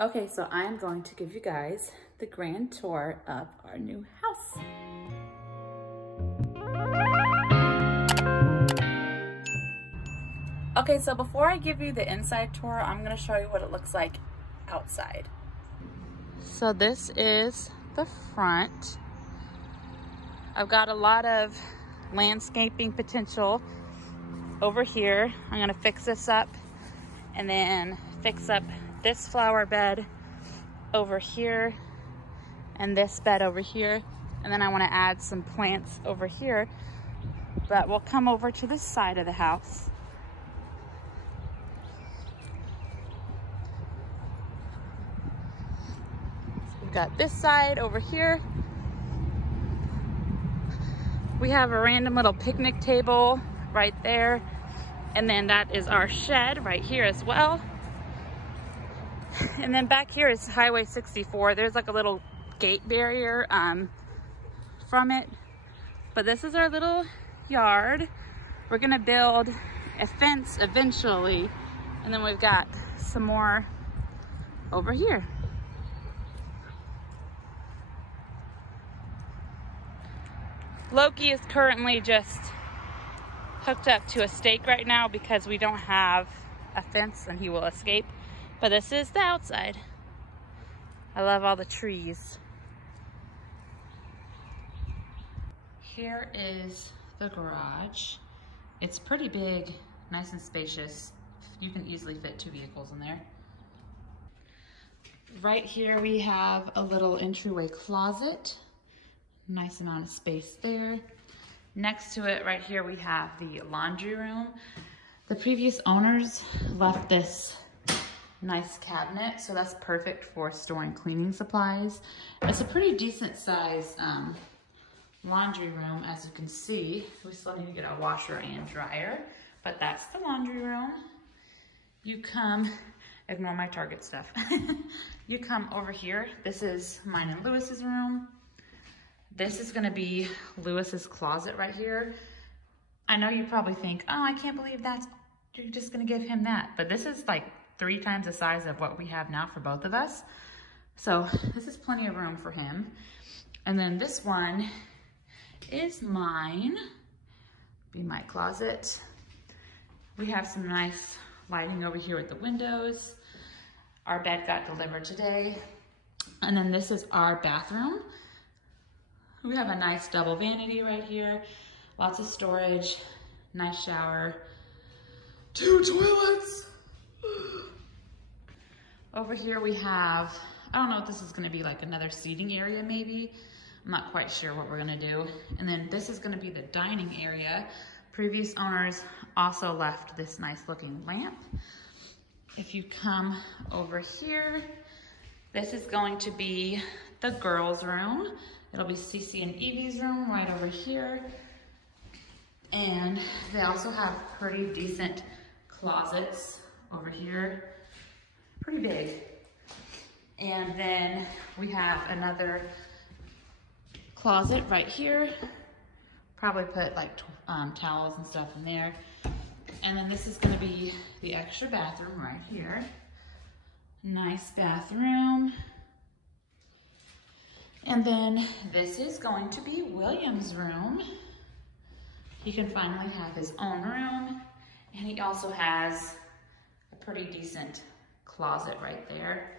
Okay, so I'm going to give you guys the grand tour of our new house. Okay, so before I give you the inside tour, I'm gonna show you what it looks like outside. So this is the front. I've got a lot of landscaping potential over here. I'm gonna fix this up and then fix up this flower bed over here and this bed over here. And then I wanna add some plants over here, but we'll come over to this side of the house. So we've got this side over here. We have a random little picnic table right there. And then that is our shed right here as well. And then back here is Highway 64. There's like a little gate barrier from it. But this is our little yard. We're gonna build a fence eventually. And then we've got some more over here. Loki is currently just hooked up to a stake right now because we don't have a fence and he will escape. But this is the outside. I love all the trees. Here is the garage. It's pretty big, nice and spacious. You can easily fit 2 vehicles in there. Right here we have a little entryway closet. Nice amount of space there. Next to it right here we have the laundry room. The previous owners left this nice cabinet, so that's perfect for storing cleaning supplies. It's a pretty decent size laundry room, as you can see. We still need to get a washer and dryer, but that's the laundry room. You come, ignore my Target stuff. You come over here. This is mine and Lewis's room. This is gonna be Lewis's closet right here. I know you probably think, oh, I can't believe you're just gonna give him that. But this is like 3 times the size of what we have now for both of us. So this is plenty of room for him. And then this one is mine, be my closet. We have some nice lighting over here with the windows. Our bed got delivered today. And then this is our bathroom. We have a nice double vanity right here, lots of storage, nice shower, 2 toilets. Over here we have, I don't know if this is gonna be like another seating area maybe. I'm not quite sure what we're gonna do. And then this is gonna be the dining area. Previous owners also left this nice looking lamp. If you come over here, this is going to be the girls' room. It'll be Cece and Evie's room right over here. And they also have pretty decent closets over here. Pretty big. And then we have another closet right here. Probably put like towels and stuff in there. And then this is gonna be the extra bathroom right here. Nice bathroom. And then this is going to be William's room. He can finally have his own room. And he also has a pretty decent closet right there.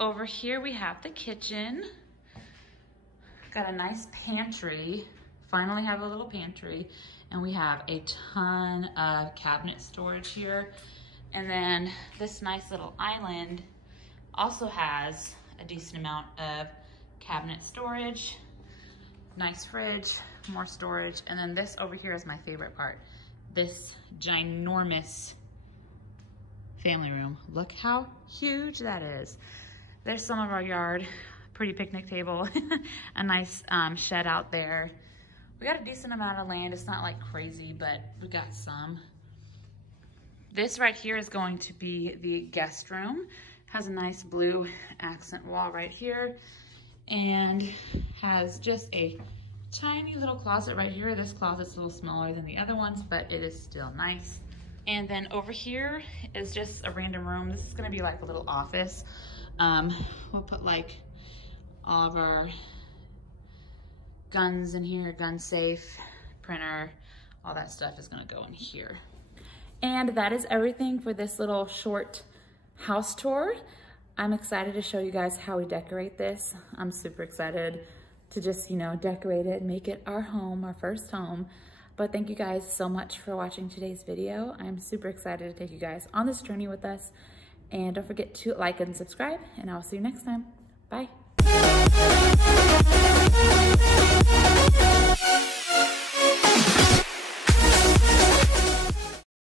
Over here we have the kitchen. Got a nice pantry. Finally have a little pantry. And we have a ton of cabinet storage here. And then this nice little island also has a decent amount of cabinet storage, nice fridge, more storage. And then this over here is my favorite part. This ginormous family room. Look how huge that is. There's some of our yard, pretty picnic table, a nice shed out there. We got a decent amount of land. It's not like crazy, but we got some. This right here is going to be the guest room. Has a nice blue accent wall right here and has just a tiny little closet right here. This closet's a little smaller than the other ones, but it is still nice. And then over here is just a random room. This is gonna be like a little office. We'll put like all of our guns in here, gun safe, printer, all that stuff is gonna go in here. And that is everything for this little short house tour. I'm excited to show you guys how we decorate this. I'm super excited to just, you know, decorate it and make it our home, our first home. But thank you guys so much for watching today's video. I'm super excited to take you guys on this journey with us. And don't forget to like and subscribe, and I'll see you next time. Bye.